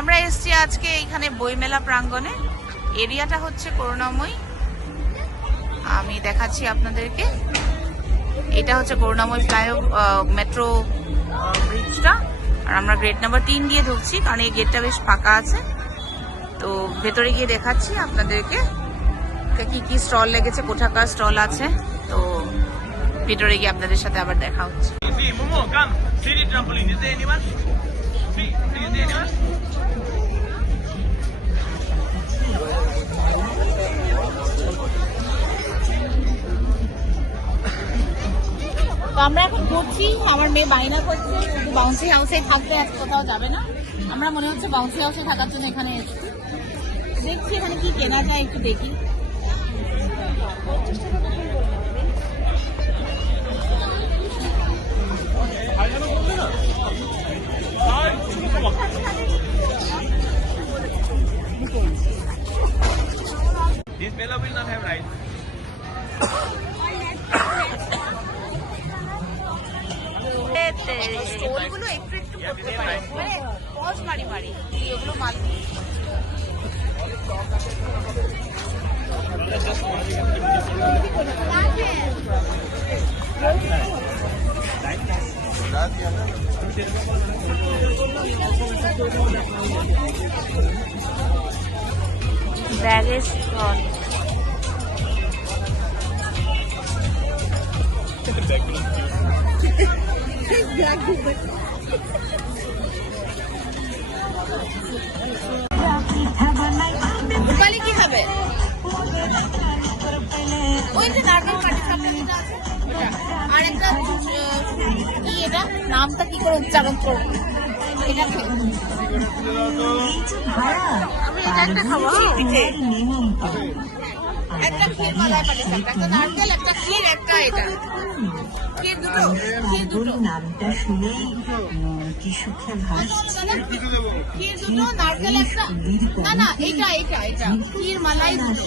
আমরা এসেছি আজকে এখানে বইমেলা প্রাঙ্গণে। এরিয়াটা হচ্ছে করুণাময়ী। আমি দেখাচ্ছি আপনাদেরকে। এটা হচ্ছে করুণাময়ী মেট্রো ব্রিজটা। আর আমরা গেট নাম্বার 3 দিয়ে ঢুকছি, কারণ এই গেটটা বেশ ফাঁকা আছে। তো ভেতরে গিয়ে দেখাচ্ছি আপনাদেরকে কি কি স্টল লেগেছে, কোথাকার স্টল আছে। তো ভেতরে গিয়ে আপনাদের সাথে আবার দেখা হচ্ছে। তো আমরা এখন ঘুরছি, আমার মেয়ে বায়না করছে বাউন্সি হাউসে থাকতে, আজ কোথাও যাবে না। আমরা মনে হচ্ছে বাউন্সি হাউসে থাকার জন্য এখানে এসেছি। দেখছি এখানে কি কেনা যায়, একটু দেখি। This fellow will not have rice. স্টোরগুলো একটু একটু করতে পারে, মানে পজ মারি মারি এগুলো মাল। ব্যাগের স্টল। রূপালি কি খাবে? ওই যে নারকেল পাটি সাপটা যেটা আছে ওটা। আর একটা কি, এটা নামটা কি করে উচ্চারণ করবো? এটা আমি এটা একটা খাবো। একটা ক্ষীর মালাই পাটি সাপটা, একটা নারকেল, একটা ক্ষীর, একটা এটা ক্ষীর দুটো নামটা শুনেই কি সুখে ভাসছে। ক্ষীর দুটো, নারকেল একটা, না এটা এটা এটা ক্ষীর মালাই দুটো।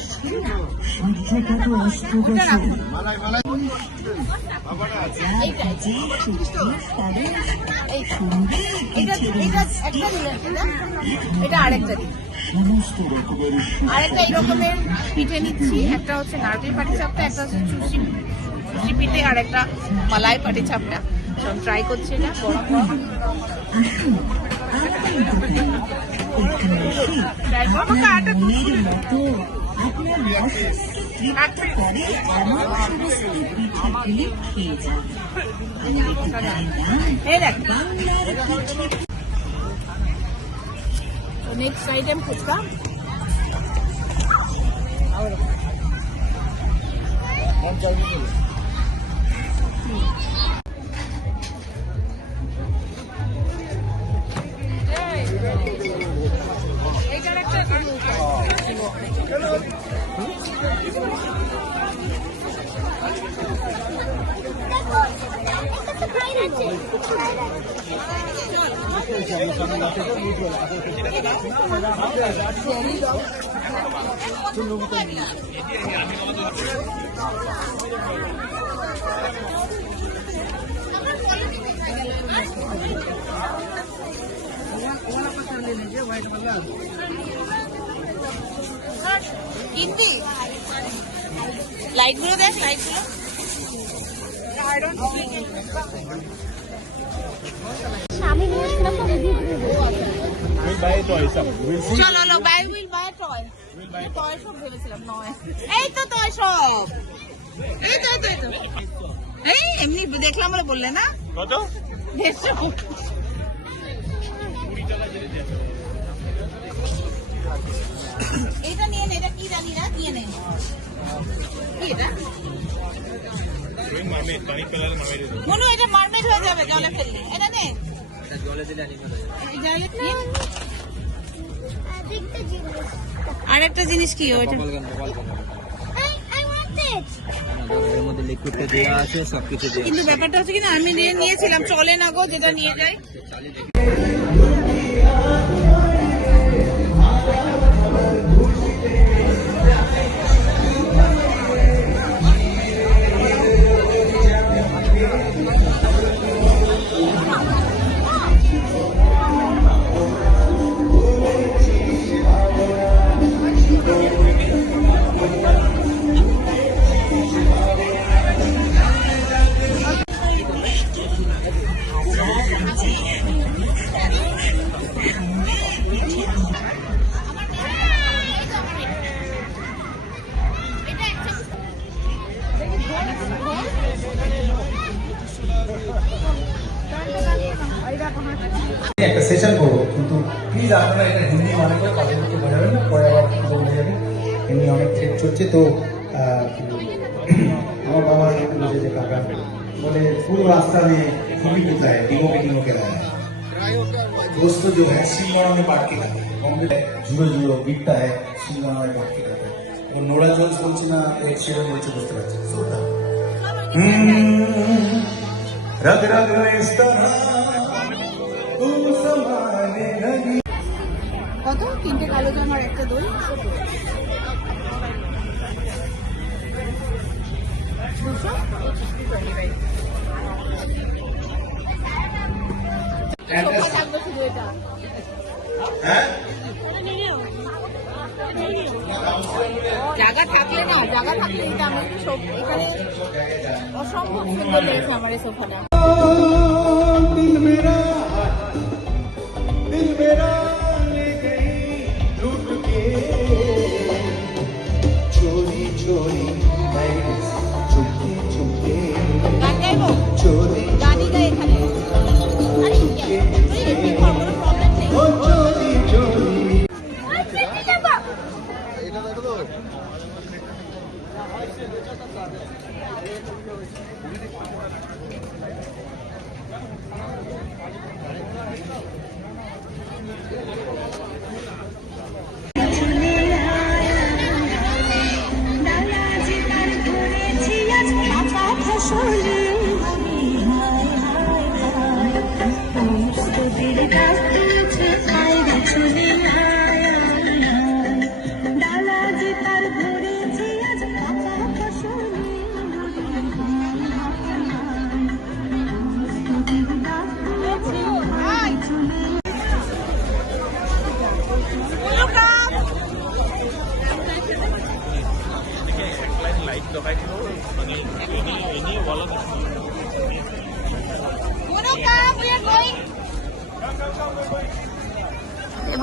এটা আরেকটা দিন, আরেকটা এই রকমের পিঠে নিচ্ছি। একটা হচ্ছে নারকেল পাটি চাপটা, একটা হচ্ছে চুষি পিঠে, আর একটা মালাই পাটি চাপটা। সব ট্রাই করছি এটা গরম গরম। Next item fuchka. কিনবি? লাইটগুলো দেখ, লাইটগুলো। চলো বাই উইল বাই টয়। টয় সব ভেবেছিলাম নয়। এই তো টয় সব, এই তো এই তো এই এমনি দেখলাম বলে বললে না কত? 150। এটা নিয়ে নে, এটা কি জানি না, নিয়ে নে। কি এটা? মনু, এটা মারমেড হয়ে যাবে জলে ফেললে। এটা নে, জলে দিলে জলে কি? আর একটা জিনিস কি ওইটা? কিন্তু ব্যাপারটা হচ্ছে কি না, আমি নিয়েছিলাম, চলে না গো, যেটা নিয়ে যাই। প্লিজ আপনারা এটা হিন্দি মানে করে তাদেরকে বোঝাবেন না, পরে আবার বলে যাবে হিন্দি অনেক থ্রেট চলছে। তো আমার বাবা বলেছে কাকা बोले पूरा रास्ता में खूबी होता है टीमों के रहा है दोस्त जो है सिंगड़ा में बांट के खाता है बॉम्बे जुड़ो जुड़ो बीटता है सिंगड़ा में बांट के खाता है वो नोड़ा जोन्स बोलছে না एक शेर बोलছে বুঝতে পারছি सुनता रग रग में इस तरह तू समाने लगी। কত? 3টে কালো জাম আর একটা দই। জায়গা থাকলে এটা আমি এখানে অসম্ভব সুন্দর লেগেছে আমার এই সোফাটা। दिल मेरा ले गई लूट के चोरी चोरी चुपके चुपके গান গাইবো? चोरी গানই গাই এখানে। কোনো প্রবলেম নেই। ओ चोरी चोरी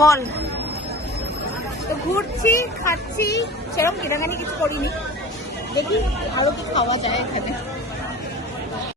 বল। তো ঘুরছি খাচ্ছি সেরকম কেনাকানি কিছু করিনি, দেখি আরো কি খাওয়া যায় এখানে।